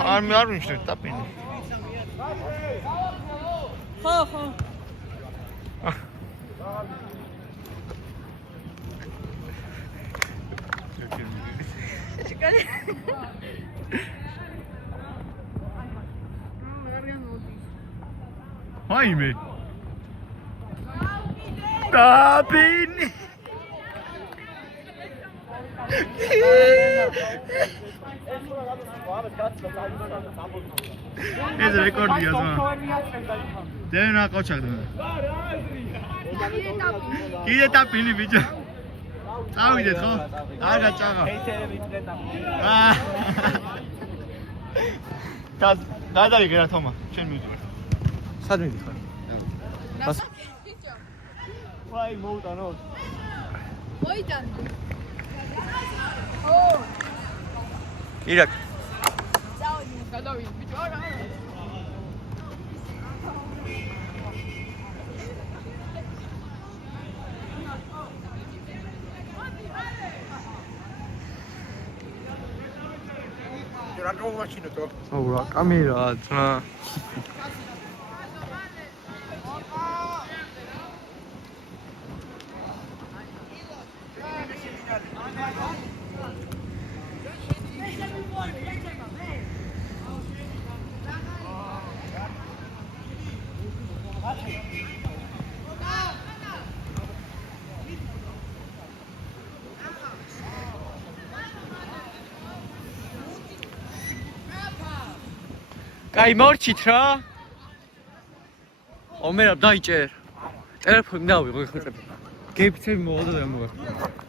არ ნიშნეთ ტაპინი. ხო. Haime. Tapini. Ez rekordia zma. Dena qochak. Kide tapini bicho. Წავიდეთ ხო? არ გაჭაღა. გადაიღე რა თომა, შენ მივიდივარ. სად მივიდივარ? ვაი მოუტანო. მოიტან. ირაკ. წავედი, გადავიდი, ბიჭო, არა. რა კამერაა ძმა. კაი მორჩით რა. ომერა დაიჭერ. ტელეფონი დავიღო ეხლა. გეიფცები მოვალდა და მოვახ.